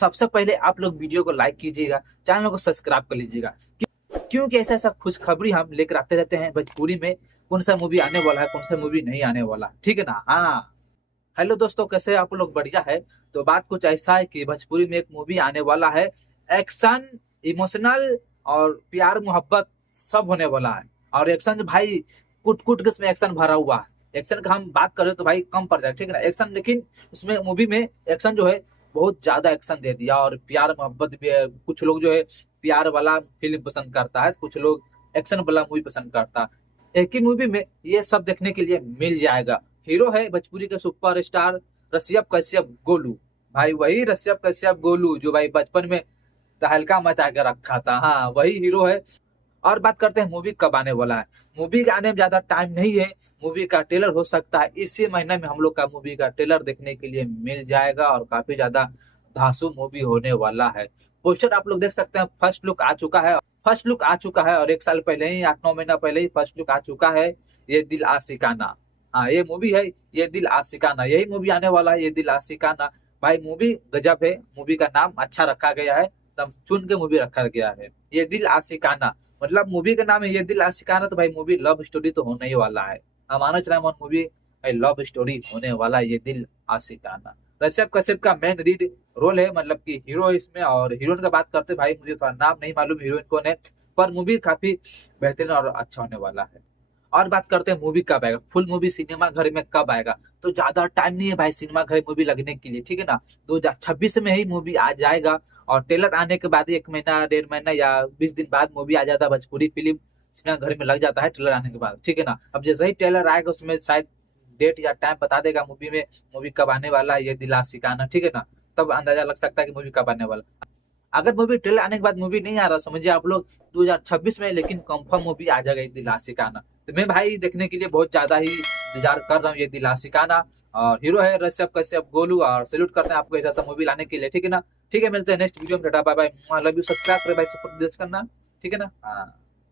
सबसे पहले आप लोग वीडियो को लाइक कीजिएगा, चैनल को सब्सक्राइब कर लीजिएगा, क्योंकि ऐसा ऐसा खुशखबरी हम लेकर आते रहते हैं भोजपुरी में। कौन सा मूवी आने वाला है, कौन सा मूवी नहीं आने वाला, ठीक है ना। हाँ, हेलो दोस्तों, कैसे आप लोग? बढ़िया है। तो बात कुछ ऐसा है कि भोजपुरी में एक मूवी आने वाला है, एक्शन, इमोशनल और प्यार मोहब्बत सब होने वाला है। और एक्शन भाई कुट कुट के इसमें एक्शन भरा हुआ है। एक्शन का हम बात करें तो भाई कम पड़ जाए, ठीक है ना एक्शन, लेकिन उसमें मूवी में एक्शन जो है बहुत ज्यादा एक्शन दे दिया, और प्यार मोहब्बत भी है। कुछ लोग जो है प्यार वाला फिल्म पसंद करता है, कुछ लोग एक्शन वाला मूवी पसंद करता है। एक ही मूवी में ये सब देखने के लिए मिल जाएगा। हीरो है भोजपुरी के सुपरस्टार ऋषभ कश्यप गोलू। भाई वही ऋषभ कश्यप गोलू जो भाई बचपन में तहलका मचा के रखा था, हाँ वही हीरो है। और बात करते हैं मूवी कब आने वाला है। मूवी के आने में ज्यादा टाइम नहीं है। मूवी का ट्रेलर हो सकता है इसी महीने में हम लोग का मूवी का ट्रेलर देखने के लिए मिल जाएगा, और काफी ज्यादा धांसू मूवी होने वाला है। पोस्टर आप लोग देख सकते हैं, फर्स्ट लुक आ चुका है। फर्स्ट लुक आ चुका है और 1 साल पहले ही, 8-9 महीना पहले ही फर्स्ट लुक आ चुका है। ये दिल आशिकाना, हाँ ये मूवी है, ये दिल आशिकाना, यही मूवी आने वाला है, ये दिल आशिकाना। भाई मूवी गजब है, मूवी का नाम अच्छा रखा गया है, तब चुन के मूवी रखा गया है, ये दिल आशिकाना। मतलब मूवी का नाम है ये दिल आशिकाना, तो भाई मूवी लव स्टोरी तो होने ही वाला है। मानो चला मूवी भाई लव स्टोरी होने वाला है, ये दिल आशिकाना। ऋषभ कश्यप का मेन लीड रोल है, मतलब कि हीरो है इसमें। और हीरोइन का बात करते भाई मुझे थोड़ा नाम नहीं मालूम हीरोइन कौन है, पर मूवी काफी बेहतरीन और अच्छा होने वाला है। और बात करते हैं मूवी कब आएगा, फुल मूवी सिनेमा घर में कब आएगा। तो ज्यादा टाइम नहीं है भाई सिनेमा घर मूवी लगने के लिए, ठीक है ना। 2026 में ही मूवी आ जाएगा, और ट्रेलर आने के बाद 1 महीना 1.5 महीना या 20 दिन बाद मूवी आ जाता है। भोजपुरी फिल्म सिनेमा घर में लग जाता है ट्रेलर आने के बाद, ठीक है ना। अब जैसे ही ट्रेलर आएगा उसमें शायद डेट या टाइम बता देगा मूवी में, मूवी कब आने वाला है, ये दिल आशिकाना, ठीक है ना। तब अंदाजा लग सकता है कि मूवी कब आने वाला। अगर मूवी ट्रेलर आने के बाद मूवी नहीं आ रहा, समझिए आप लोग 2026 में, लेकिन कंफर्म मूवी आ जाएगा ये दिल आशिकाना। तो मैं भाई देखने के लिए बहुत ज्यादा ही इंतजार कर रहा हूँ ये दिल आशिकाना। और हीरो है ऋषभ कश्यप गोलू, और सैल्यूट करते हैं आपको ऐसा मूवी लाने के लिए, ठीक है ना। ठीक है, मिलते हैं नेक्स्ट वीडियो में, ta ta bye bye, love you, subscribe करें भाई, सपोर्ट करना, ठीक है ना। हाँ।